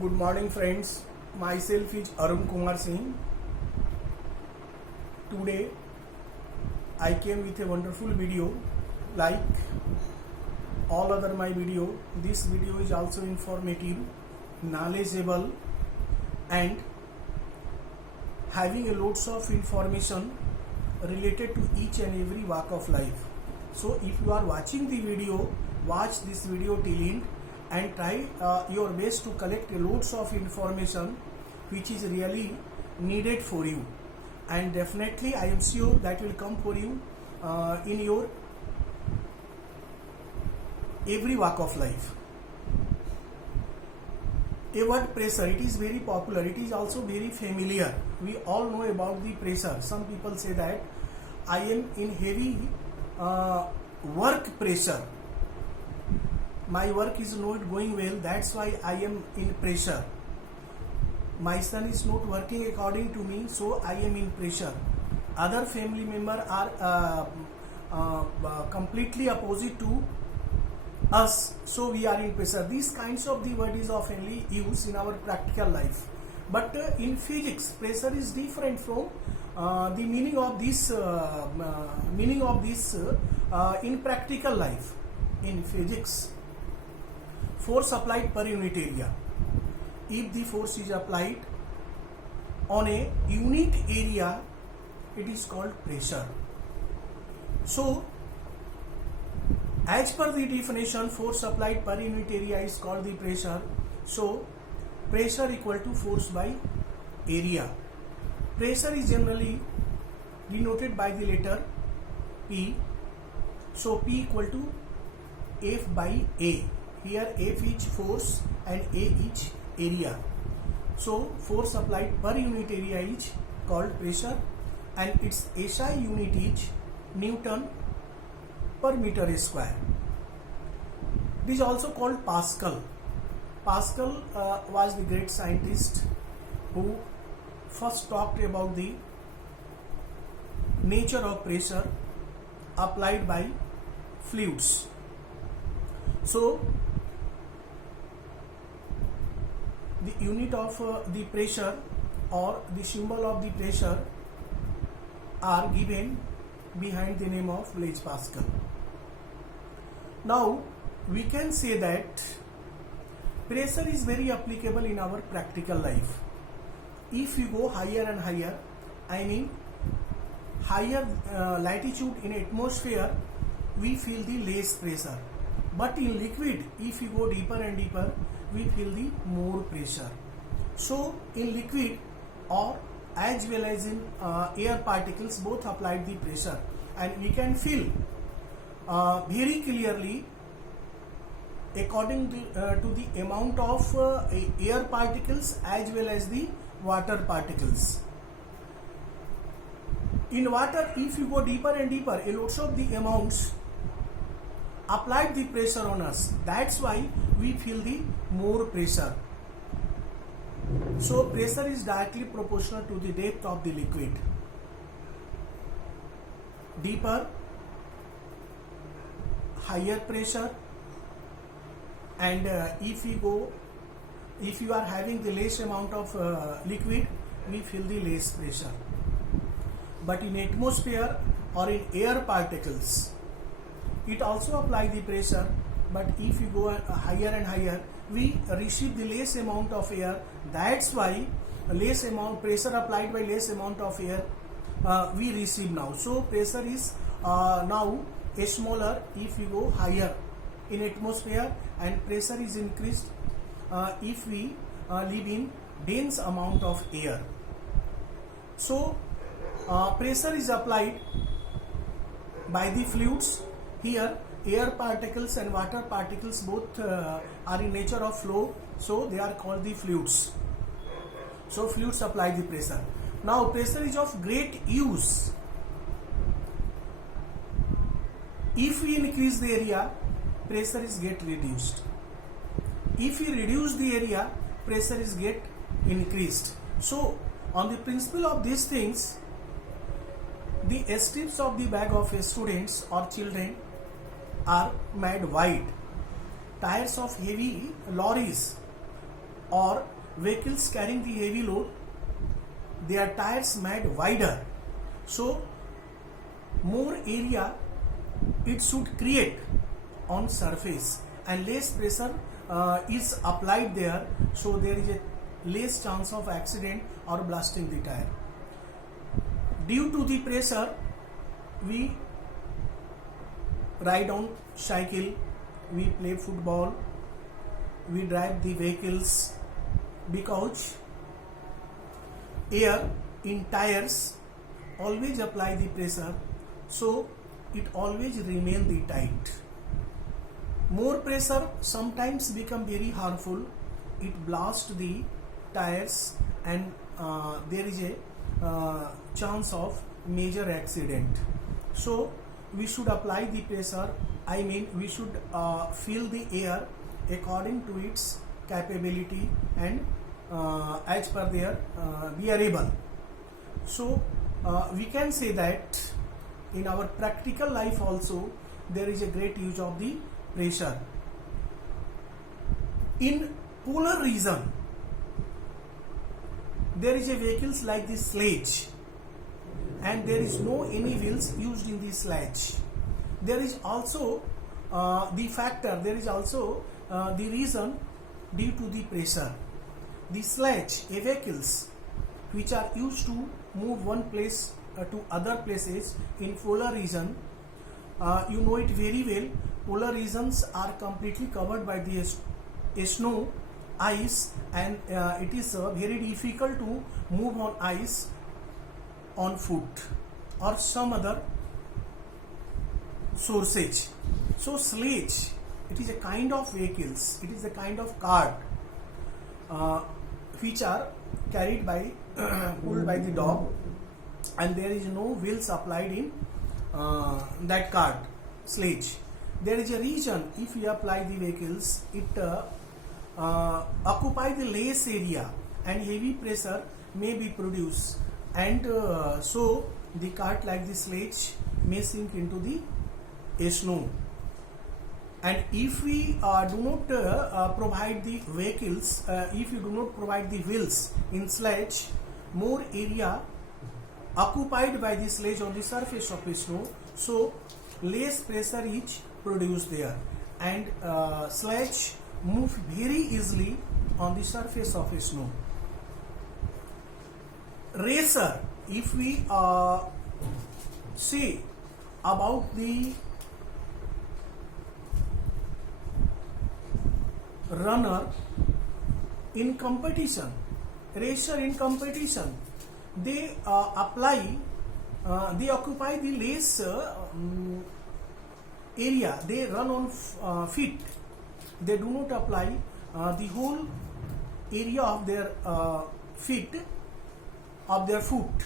Good morning, friends. Myself is Arun Kumar Singh. Today, I came with a wonderful video. Like all other my video, this video is also informative, knowledgeable, and having a loads of information related to each and every walk of life. So, if you are watching the video, watch this video till end and try your best to collect loads of information which is really needed for you, and definitely I am sure that will come for you in your every walk of life. A word pressure, it is very popular, it is also very familiar. We all know about the pressure. Some people say that I am in heavy work pressure. My work is not going well, that's why I am in pressure. My son is not working according to me, so I am in pressure. Other family members are completely opposite to us, so we are in pressure. These kinds of the word is oftenly used in our practical life. But in physics, pressure is different from the meaning of this in practical life. In physics, force applied per unit area. If the force is applied on a unit area, it is called pressure. So, as per the definition, force applied per unit area is called the pressure. So, pressure equal to force by area. Pressure is generally denoted by the letter P. So, P equal to F by A. Here F is force and A is area. So, force applied per unit area is called pressure, and its SI unit is Newton per meter square. This is also called Pascal. Pascal was the great scientist who first talked about the nature of pressure applied by fluids. So, the unit of the pressure or the symbol of the pressure are given behind the name of Blaise Pascal. Now, we can say that pressure is very applicable in our practical life. If you go higher and higher, I mean higher latitude in atmosphere, we feel the less pressure. But in liquid, if you go deeper and deeper, we feel the more pressure. So, in liquid or as well as in air particles, both applied the pressure, and we can feel very clearly according to the amount of air particles as well as the water particles. In water, if you go deeper and deeper, a lot of the amounts applied the pressure on us. That's why we feel the more pressure. So, pressure is directly proportional to the depth of the liquid. Deeper, higher pressure, and if you are having the less amount of liquid, we feel the less pressure. But in atmosphere or in air particles, it also applies the pressure, but if you go higher and higher, we receive the less amount of air. That's why less amount pressure applied by less amount of air we receive now. So, pressure is now a smaller if you go higher in atmosphere, and pressure is increased if we live in dense amount of air. So, pressure is applied by the fluids. Here, air particles and water particles both are in nature of flow, so they are called the fluids. So, fluids apply the pressure. Now, pressure is of great use. If we increase the area, pressure is get reduced. If we reduce the area, pressure is get increased. So, on the principle of these things, the strips of the bag of students or children are made wide. Tires of heavy lorries or vehicles carrying the heavy load, their tires made wider, so more area it should create on surface, and less pressure is applied there, so there is a less chance of accident or blasting the tire. Due to the pressure, we ride on cycle, we play football, we drive the vehicles, because air in tires always apply the pressure, so it always remain the tight. More pressure sometimes become very harmful, it blasts the tires, and there is a chance of major accident. So we should apply the pressure, I mean we should fill the air according to its capability and as per their bearable. So we can say that in our practical life also there is a great use of the pressure. In polar region there is a vehicles like the sledge, and there is no any wheels used in the sledge. There is also the factor, there is also the reason due to the pressure. The sledge, vehicles which are used to move one place to other places in polar region, you know it very well, polar regions are completely covered by the snow, ice, and it is very difficult to move on ice on foot or some other sources. So sledge, it is a kind of vehicles, it is a kind of cart which are carried by pulled by the dog, and there is no wheels applied in that cart, sledge. There is a region, if we apply the vehicles, it occupy the less area and heavy pressure may be produced, and so the cart like the sledge may sink into the snow. And if we do not provide the vehicles, if you do not provide the wheels in sledge, more area occupied by the sledge on the surface of the snow, so less pressure is produced there, and sledge move very easily on the surface of the snow. Racer, if we say about the runner in competition, racer in competition, they they occupy the less area, they run on feet, they do not apply the whole area of their feet, of their foot,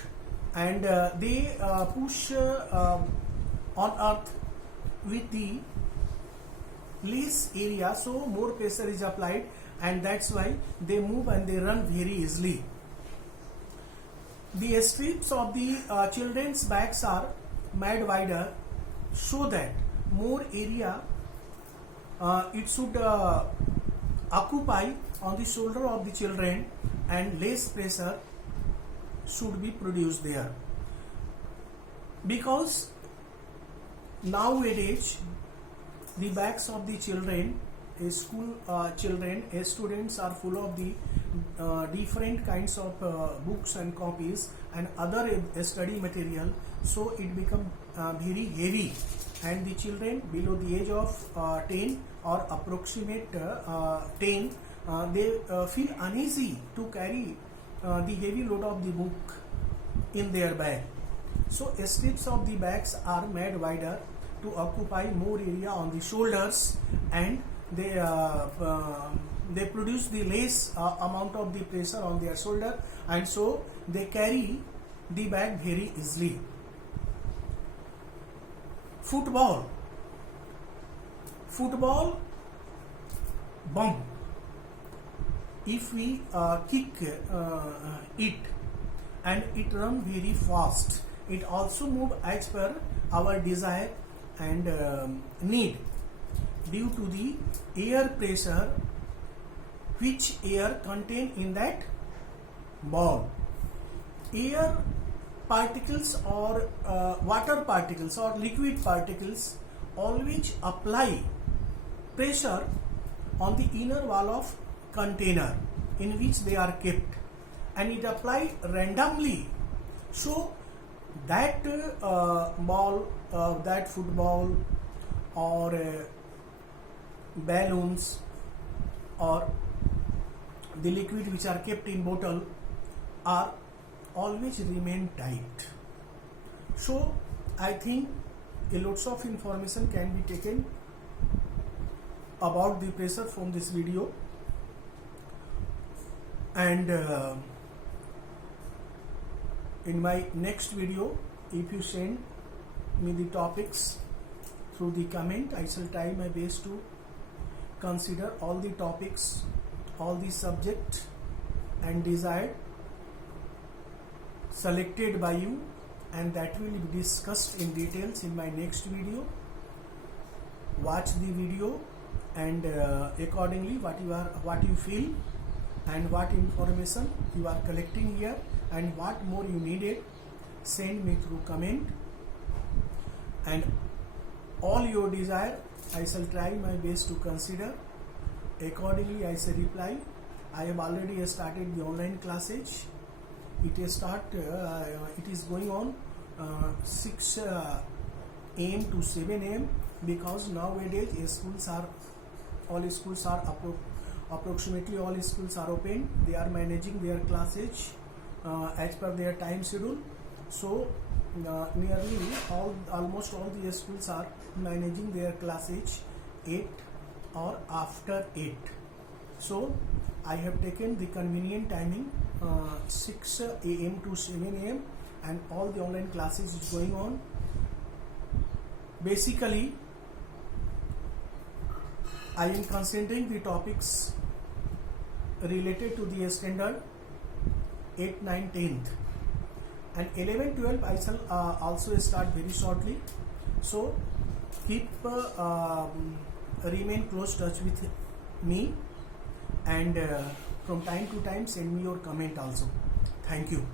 and they push on earth with the less area, so more pressure is applied, and that's why they move and they run very easily. The strips of the children's backs are made wider, so that more area it should occupy on the shoulder of the children, and less pressure should be produced there. Because nowadays the backs of the children, school children, students are full of the different kinds of books and copies and other study material, so it become very heavy, and the children below the age of 10 or approximate 10, they feel uneasy to carry the heavy load of the book in their bag. So strips of the bags are made wider to occupy more area on the shoulders, and they produce the less amount of the pressure on their shoulder, and so they carry the bag very easily. Football bump, if we kick it and it run very fast, it also move as per our desire and need, due to the air pressure which air contained in that ball. Air particles or water particles or liquid particles always apply pressure on the inner wall of container in which they are kept, and it apply randomly. So that ball, that football or balloons or the liquid which are kept in bottle are always remain tight. So I think a lots of information can be taken about the pressure from this video, and in my next video, if you send me the topics through the comment, I shall try my best to consider all the topics, all the subject and desired selected by you, and that will be discussed in details in my next video. Watch the video and accordingly what you feel and what information you are collecting here and what more you needed, send me through comment, and all your desire I shall try my best to consider. Accordingly I shall reply. I have already started the online classes. It is going on 6 a.m. to 7 a.m. because nowadays all schools are approximately all schools are open. They are managing their classes as per their time schedule. So nearly almost all the schools are managing their classes 8 or after 8. So I have taken the convenient timing 6 a.m. to 7 a.m. and all the online classes is going on. Basically I am considering the topics related to the standard 8, 9, 10th, and 11, 12 I shall also start very shortly. So keep remain close touch with me, and from time to time send me your comment also. Thank you.